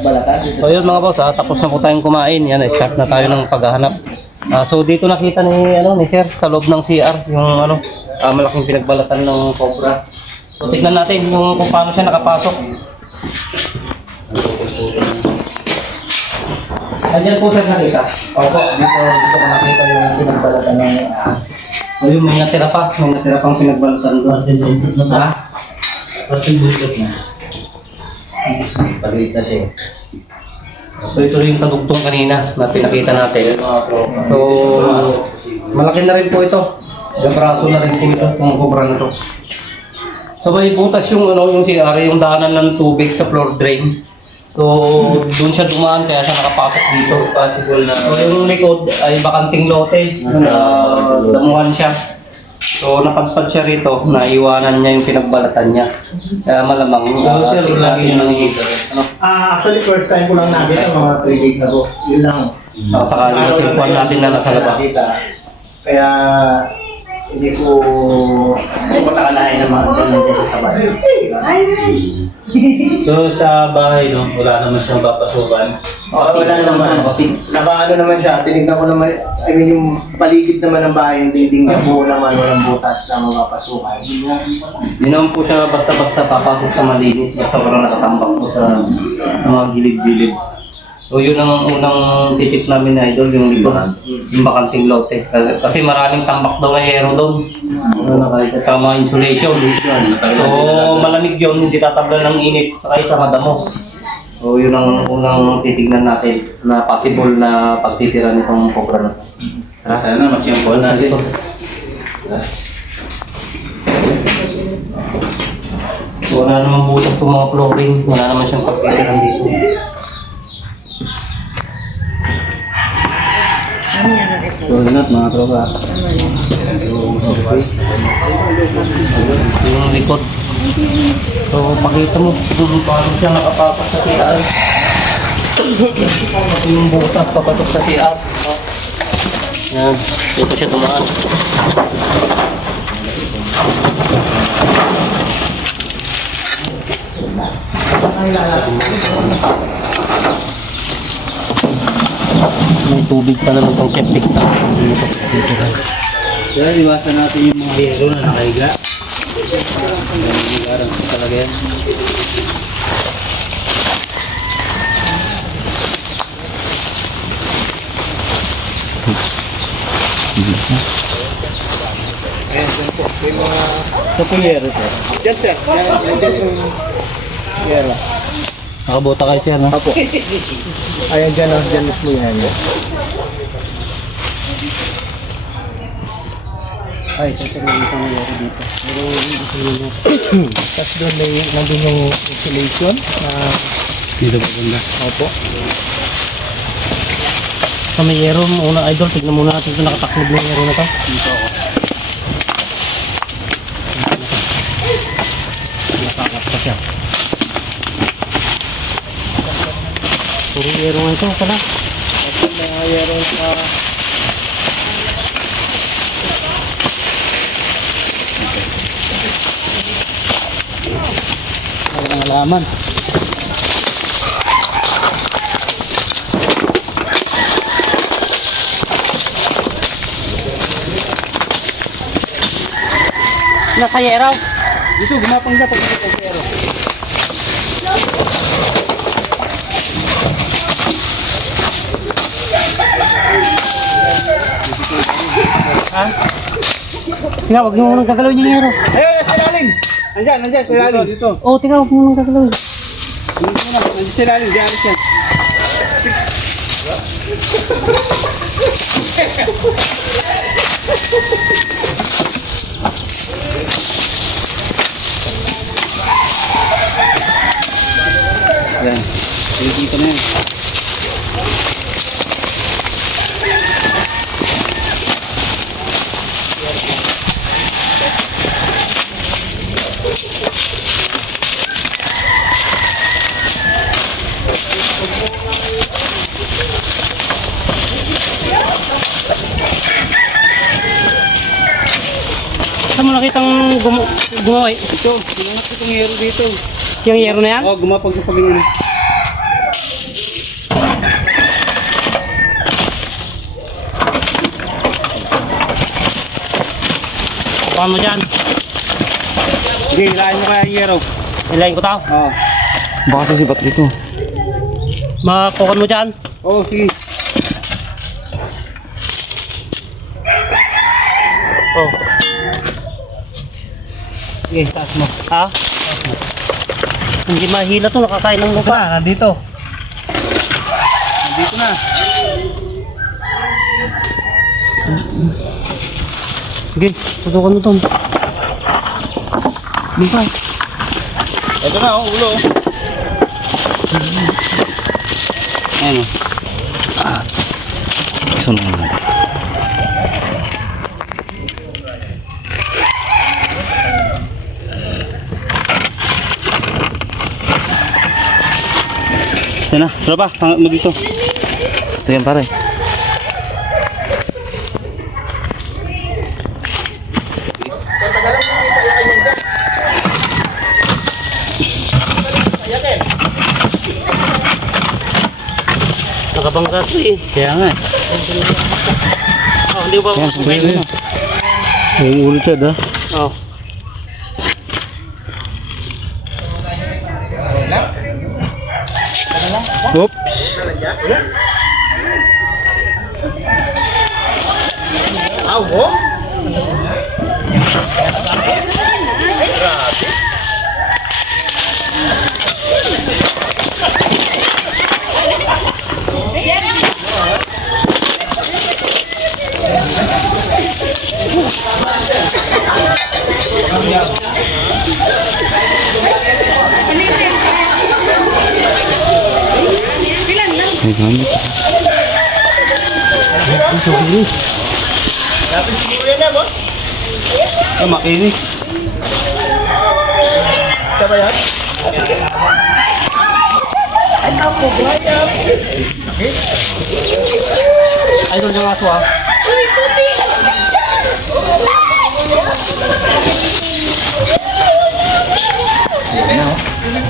pinagbalatan. So yun mga boss, tapos na po tayong kumain. Yan, start na tayo ng paghahanap. So dito nakita ni Sir sa loob ng CR yung malaking pinagbalatan ng cobra. So tignan natin kung paano siya nakapasok. Andiyan po Sir nakita. Opo, dito ko nakita yung pinagbalatan ng ahas. So yun, may natira pang pinagbalatan doon. Ha? Pati butot na. Paglit na siya. So ito yung tagugtong kanina na pinakita natin. So malaki na rin po ito. Yung braso na rin po ito, itong cobra na ito. So may butas yung yung CR, yung daanan ng tubig sa floor drain. So doon siya dumaan kaya siya nakapasok dito. Possible na. So yung likod ay bakanting lote na damuhan siya. So napadpad siya rito, naiwanan niya yung pinagbalatan niya. Kaya malamang Sir, lagi niyo nakikita. Actually, first time ko lang nakita mga 3 days ago. Yun lang. Sakali natin natin na nasa labas. Kaya hindi ko nakalain na mga ganun dito sa bahay. So sa bahay, no, wala naman siyang papasukan. Wala naman. Nakaano naman siya. Tinignan ko naman, I mean yung paligid naman ng bahay, yung dinding niya buo naman, walang butas na mga pasukan. Hindi naman po siya basta-basta papasok sa malinis, basta walang nakatambak po sa mga gilid-gilid. So yun ang unang titip namin na idol, yung likod, yung bakanting lote. Kasi maraming tambak daw na yero doon. Tama insulation. So malamig yun, hindi tatablan ng init, saka isa madamo. So yun ang unang titignan natin na possible na pagtitira nitong cobra na ito. Sana matiyempo natin. So wala namang butas itong mga flooring, wala naman siyang pagtitiran dito. So yun at mga tropa. Yung likod. So pakita mo kung paano siya nakapasok sa CR. Yung butas papasok sa CR. Yan, dito siya tumaan. May tubig pa naman itong septic tank. Kaya iwasan natin yung mga hero na nakahiga. Garang talaga yan. Ayan, dyan po. Yung mga... Sa puyero sir. Dyan sir, dyan yung... Yero. Nakabota kayo siya, no? Apo. Ayan dyan, dyan mismo yan. Ay, sasarili ka nangyari dito. Pero hindi ko nyo. Tapos doon nandun yung insulation na... Dito ba ganda? Opo. Sa may yero, una idol, tignan muna natin ito nakataklob ng yero na to. Dito ako. Nakakat pa siya. Puro yero nga ito pala. Tapos mga yero sa... Walang alaman. Nasa yero. Dito, gumapang siya pag sa yero. Ha? Tingnan, wag mo munang gagalawin yung yero. Ayun, sa ilalim! Nandyan, sa ilalim. Dito. Oo, tingnan, wag mo munang gagalawin. Nandyan sa ilalim, dyan siya. Yan. Dito na yan. Saan mo nakitang gumawa? Ito, ginangat ko itong hero dito. Yung yero na yan? Oh, gumapag sa pagingin. Tutukan mo dyan. Sige, hilahin mo kaya yung hero. Ilayin ko tao. Oo. Baka sisibat dito. Makukan mo dyan. Oo, sige. Oh. Sige, taas mo. Ha? Hindi mahila to, nakakain ng lupa. Nandito. Nandito na. Sige, tutukan mo to. Lupa. Ito na, oh, ulo. Ayun, oh. Gusto naman. Yan na, tropa, hangat mo dito. Ito yan pare. Nakabangga to eh. Kaya nga eh. Oh, hindi ba Yan, okay? sabihin mo. Yung ulo chad ah. Oh. Oops. Ay, gamit. Ah, makinis. Idol ng aso ah.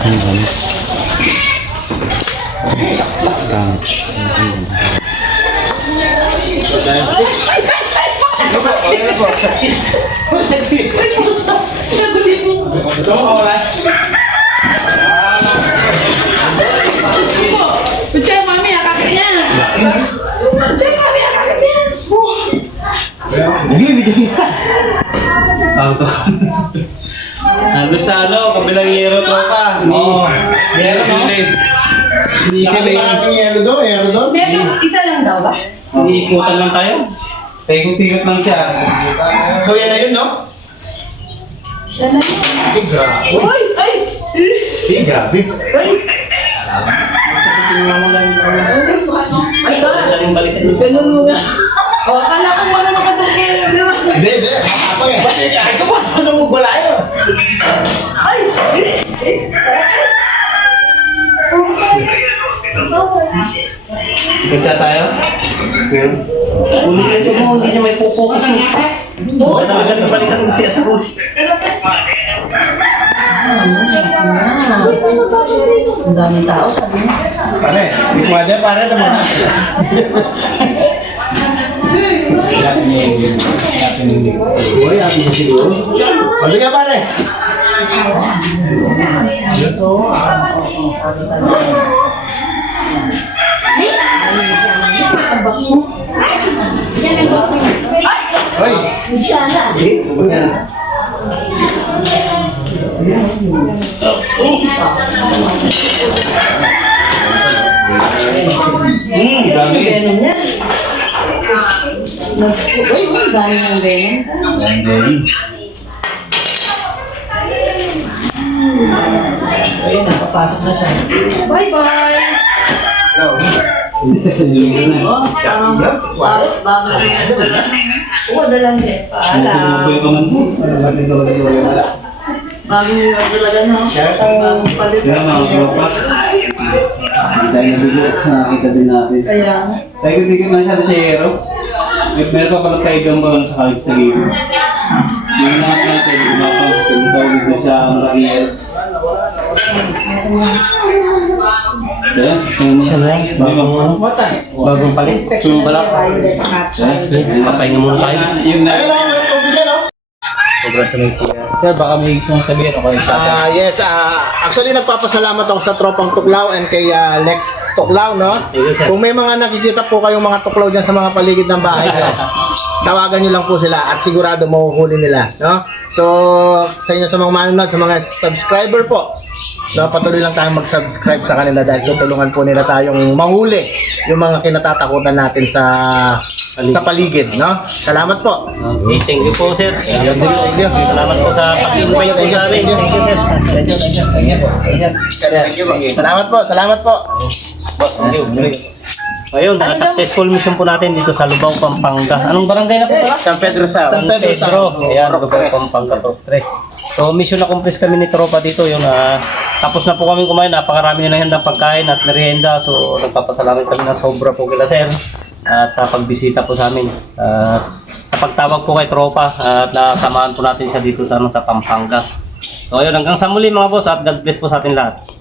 Ay, gamit. Gamit. Ucay, mami, akakit niya. Ucay, mami, akakit niya. Ando sa ano, kabilang hero tropa. Oo. Yero, no? Gilid. Maraming yero doon, yero doon. Meron, isa lang daw ba? Iniikutan lang tayo. Tingot-tingot lang siya. So yan na yun, no? Siya lang yun. Ay, grabe. Ay, ay! Si, grabe. Ay, ba? Daling balikan mo. Ganun mo nga. O, akala ko wala nakatukil, di ba? Hindi, hindi. Ako eh. Ay, ko pa, ano mo wala yun? Ay! Kaya tayo? Ulit na ito mo, hindi siya may pupokus. Bakit talaga balikan mo siya sa rush? Ang daming tao, sabi mo. Pare, di ko aja, pare naman. Uy, atin mo siguro. O, sige pare. Hoy. Dami. Venom niya. Uy, ang dami ng venom. Ayun, nakapasok na siya. Bye-bye! Oh, bago na yan. Oo, dalang din. Paalam. Bago nyo talaga, no? Bago palit. Kaya mga tropa. Dahil nabigot sa nakita din natin. Kaya, Tayo hindi man siya sa hero. Meron pa pala tayo gambang sa kahit sa game. Yung lahat natin, umapang kung tawag dito sa malaki hero. Kaya, Siya na yan. Bagong palit. Yung balak. Papahinga muna tayo. Yung Ayun lang, may tubig yan, no? Congratulations siya. Sir, baka may gusto mong sabihin o kayo siya. Yes, actually nagpapasalamat ako sa tropang Tuklaw and kay Lex Tuklaw, no? Yes, sir. Kung may mga nakikita po kayong mga tuklaw dyan sa mga paligid ng bahay, guys, tawagan nyo lang po sila at sigurado mahuhuli nila, no? So, sa inyo sa mga manonood, sa mga subscriber po, no, patuloy lang tayong mag-subscribe sa kanila dahil tutulungan po nila tayong mahuli yung mga kinatatakutan natin sa paligid, no? Salamat po. Okay, thank you po, sir. Thank you. Salamat po sa pag-invite po sa amin. Thank you, sir. Salamat po, salamat po. Ayun, successful mission po natin dito sa Lubao, Pampanga. Anong barangay na po pala? San Pedro Sao. San Pedro. Ayan, Lubao, Pampanga, Prof. 3. So, mission na-accomplish kami ni Tropa dito. Yung, tapos na po kami kumain. Napakarami na handang pagkain at merienda. So, nagpapasalamat kami ng sobra po kila sir. At sa pagbisita po sa amin. Sa pagtawag po kay Tropa. At nasamahan po natin siya dito sa Pampanga. So, ayun, hanggang sa muli mga boss. At God bless po sa atin lahat.